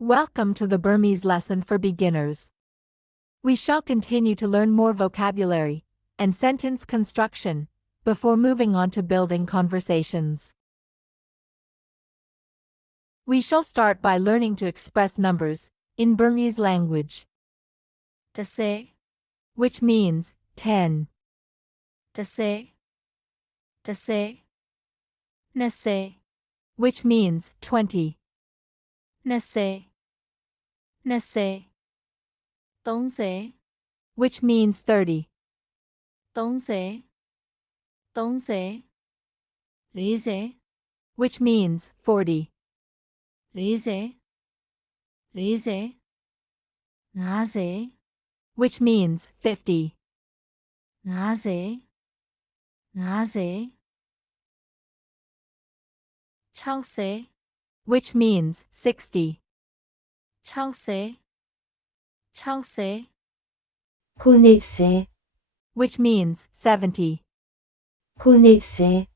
Welcome to the Burmese lesson for beginners. We shall continue to learn more vocabulary and sentence construction before moving on to building conversations. We shall start by learning to express numbers in Burmese language. Tase, Which means 10. tase, tase, nase, Which means 20. nase, nase, tongse, Which means 30. tongse, tongse, rize, Which means 40. rize, rize, ngaze, Which means 50. ngaze, ngaze, chause, Which means 60. chause, chause, kunitse, Which means 70. kunitse,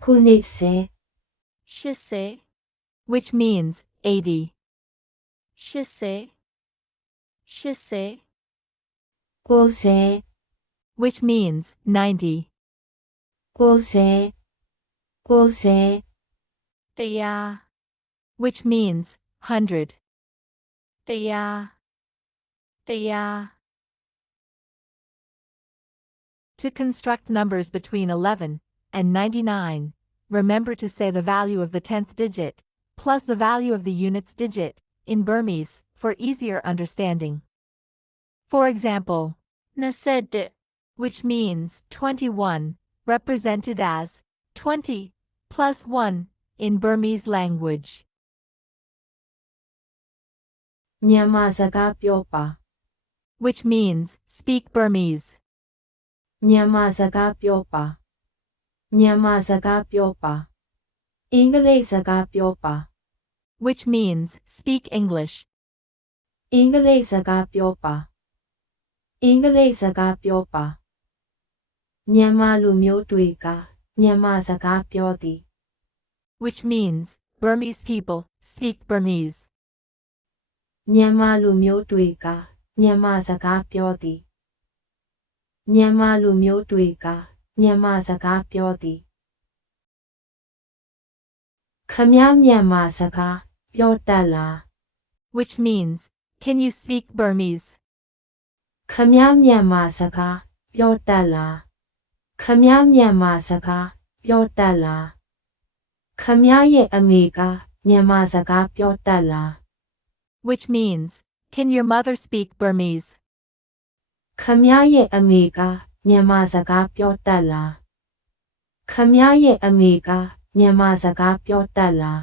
kunitse, shise, Which means 80. shise, shise, kose, Which means 90. kose, kose, taya, Which means 100. taya, taya. To construct numbers between 11 and 99, remember to say the value of the 10th digit, plus the value of the unit's digit, in Burmese, for easier understanding. For example, Nased, which means 21, represented as 20 plus 1 in Burmese language. Myanmar saka pyo pa, Which means speak Burmese. Myanmar saka pyo pa, Myanmar saka pyo pa, English saka pyo pa, Which means speak English. English saka pyo pa, English saka pyo pa, Myanmar လူမျိုးတွေက Myanmar စကားပြောသည် Which means Burmese people speak Burmese. Myanmar လူမျိုးတွေက Myanmar စကားပြောသည် Myanmar လူမျိုးတွေက Myanmar စကားပြောသည် ခမည်း Myanmar စကားပြောတတ်လား Which means, can you speak Burmese? ခမည်း Myanmar စကားပြောတတ်လား ခမည်း Myanmar စကားပြောတတ်လား ခမည်းရဲ့အမေက Myanmar စကားပြောတတ်လား Which means, can your mother speak Burmese? ခမည်းရဲ့အမေက Myanmar စကားပြောတတ်လား ခမည်းရဲ့အမေက Myanmar စကားပြောတတ်လား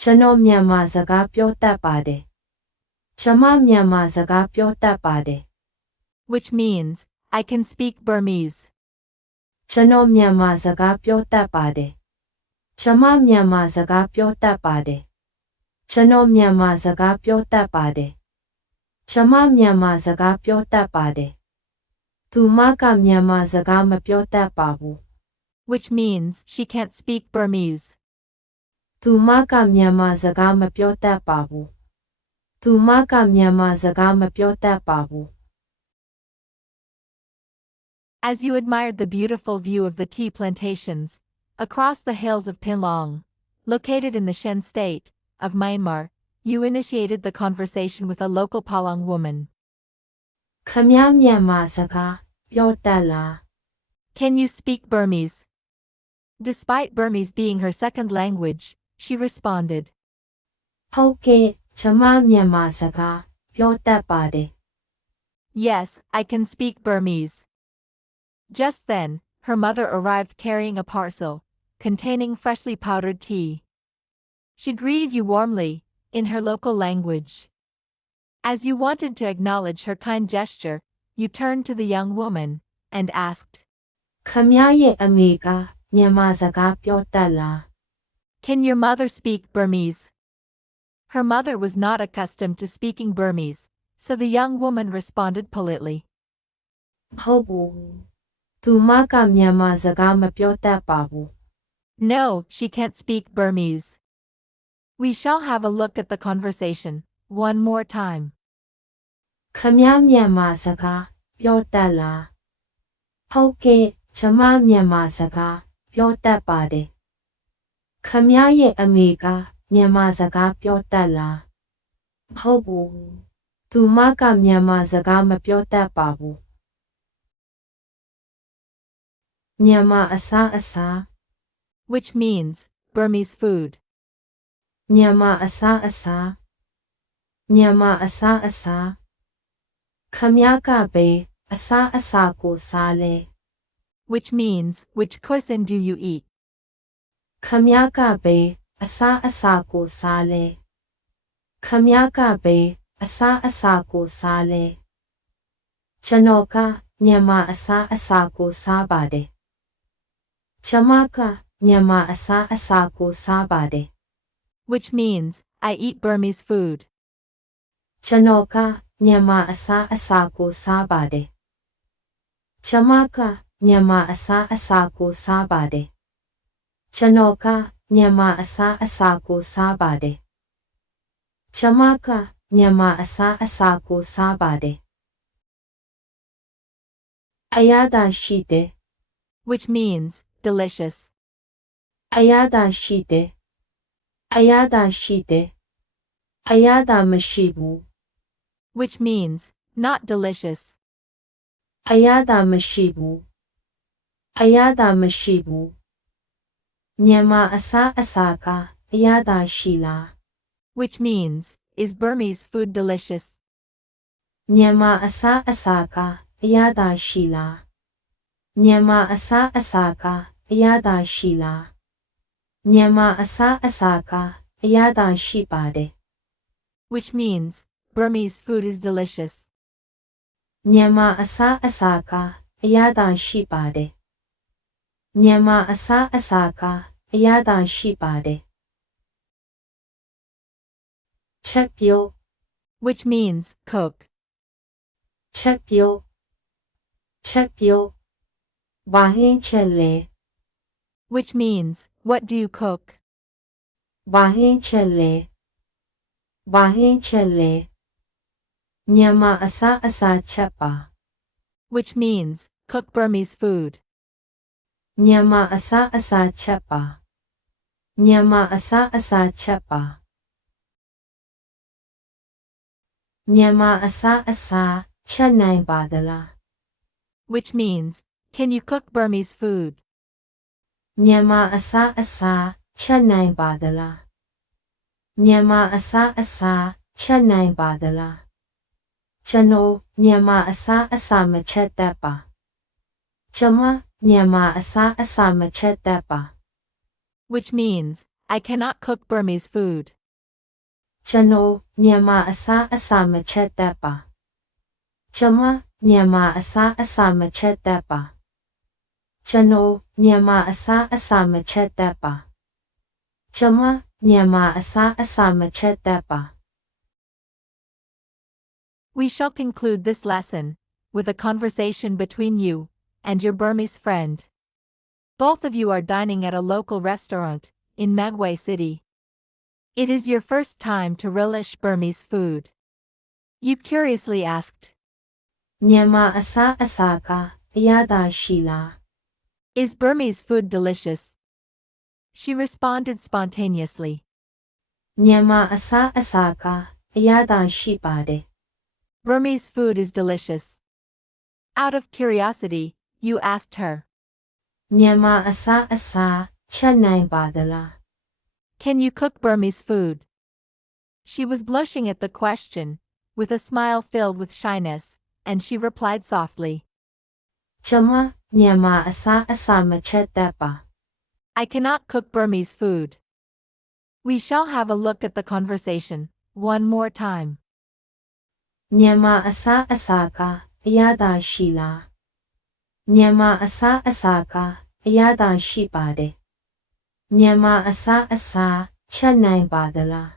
ကျွန်တော် Myanmar စကားပြောတတ်ပါတယ် ကျွန်မ Myanmar စကားပြောတတ်ပါတယ် Which means, I can speak Burmese. ကျွန်တော် Myanmar စကားပြောတတ်ပါတယ် ကျွန်မ Myanmar စကားပြောတတ်ပါတယ် ကျွန်တော် Myanmar စကားပြောတတ်ပါတယ် ကျွန်မ Myanmar စကားပြောတတ်ပါတယ် သူမက Myanmar စကားမပြောတတ်ပါဘူး Which means, she can't speak Burmese. သူမက Myanmar စကားမပြောတတ်ပါဘူး သူမက Myanmar စကားမပြောတတ်ပါဘူး As you admired the beautiful view of the tea plantations across the hills of Pinlong, located in the Shen state of Myanmar, you initiated the conversation with a local Palang woman. ခမည်း Myanmar စကားပြောတတ်လား Can you speak Burmese? Despite Burmese being her second language, she responded, ဟုတ်ကဲ့ ကျွန်မ Myanmar စကားပြောတတ်ပါတယ် Yes, I can speak Burmese. Just then, her mother arrived carrying a parcel containing freshly powdered tea. She greeted you warmly, in her local language. As you wanted to acknowledge her kind gesture, you turned to the young woman and asked, ခမည်းရဲ့အမေက Myanmar စကားပြောတတ်လား Can your mother speak Burmese? Her mother was not accustomed to speaking Burmese, so the young woman responded politely. ဟုတ်ဘူး သူမက Myanmar စကားမပြောတတ်ပါဘူး No, she can't speak Burmese. We shall have a look at the conversation one more time. ခမည်းမြန်မာစကားပြောတတ်လားဟုတ်ကဲ့ကျမမြန်မာစကားပြောတတ်ပါတယ်ခမည်းရဲ့အမေကမြန်မာစကားပြောတတ်လားမဟုတ်ဘူးသူမကမြန်မာစကားမပြောတတ်ပါဘူးမြန်မာအစားအစာ which means Burmese food. မြန်မာအစားအစာမြန်မာအစားအစာခမည်းကပဲအစားအစာကိုစားလဲ which means which cuisine do you eat? ခမည်းကပဲအစားအစာကိုစားလဲခမည်းကပဲအစားအစာကိုစားလဲကျွန်တော်ကမြန်မာအစားအစာကိုစားပါတယ်ကျမကမြန်မာအစားအစာကိုစားပါတယ် which means I eat Burmese food. ကျွန်တော်ကမြန်မာအစားအစာကိုစားပါတယ်ကျမကမြန်မာအစားအစာကိုစားပါတယ်ကျွန်တော်ကမြန်မာအစားအစာကိုစားပါတယ်ကျမကမြန်မာအစားအစာကိုစားပါတယ်အရသာရှိတယ် which means delicious. အရသာရှိတယ်အရသာရှိတယ်အရသာမရှိဘူး which means not delicious. အရသာမရှိဘူးအရသာမရှိဘူးမြန်မာအစားအစာကအရသာရှိလား which means is Burmese food delicious? မြန်မာအစားအစာကအရသာရှိလားမြန်မာအစားအစာကအရသာရှိလားမြန်မာအစားအစာကအရသာရှိပါတယ် which means Burmese food is delicious. မြန်မာအစားအစာကအရသာရှိပါတယ်မြန်မာအစားအစာကအရသာရှိပါတယ်ချက်ပြုတ် which means cook. ချက်ပြုတ်ချက်ပြုတ်ဘာဟင်းချက်လဲ which means what do you cook? ဘာဟင်းချက်လဲဘာဟင်းချက်လဲမြန်မာအစားအစာချက်ပါ which means cook Burmese food. မြန်မာအစားအစာချက်ပါမြန်မာအစားအစာချက်ပါမြန်မာအစားအစာချက်နိုင်ပါသလား which means can you cook Burmese food? မြန်မာအစားအစာချက်နိုင်ပါသလားမြန်မာအစားအစာချက်နိုင်ပါသလားကျွန်တော်မြန်မာအစားအစာမချက်တတ်ပါကျွန်မမြန်မာအစားအစာမချက်တတ်ပါ which means I cannot cook Burmese food. ကျွန်တော်မြန်မာအစားအစာမချက်တတ်ပါကျွန်မမြန်မာအစားအစာမချက်တတ်ပါကျွန်တော်မြန်မာအစားအစာမချက်တတ်ပါကျွန်မမြန်မာအစားအစာမချက်တတ်ပါ We shall conclude this lesson with a conversation between you and your Burmese friend. Both of you are dining at a local restaurant in Magway City. It is your first time to relish Burmese food. You curiously asked, မြန်မာအစားအစာကအရသာရှိလား is Burmese food delicious? She responded spontaneously, မြန်မာအစားအစာကအရသာရှိပါတယ် Burmese food is delicious. Out of curiosity, you asked her, မြန်မာအစားအစာချက်နိုင်ပါသလား can you cook Burmese food? She was blushing at the question, with a smile filled with shyness, and she replied softly, ကျွန်မမြန်မာအစားအစာမချက်တတ်ပါ I cannot cook Burmese food. We shall have a look at the conversation one more time. မြန်မာအစားအစာကအရသာရှိလားမြန်မာအစားအစာကအရသာရှိပါတယ်မြန်မာအစားအစာချက်နိုင်ပါသလား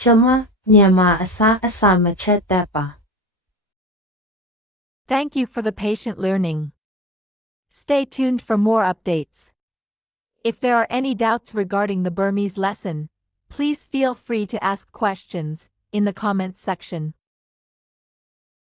ကျွန်မမြန်မာအစားအစာမချက်တတ်ပါ Thank you for the patient learning. Stay tuned for more updates. If there are any doubts regarding the Burmese lesson, Please feel free to ask questions in the comments section.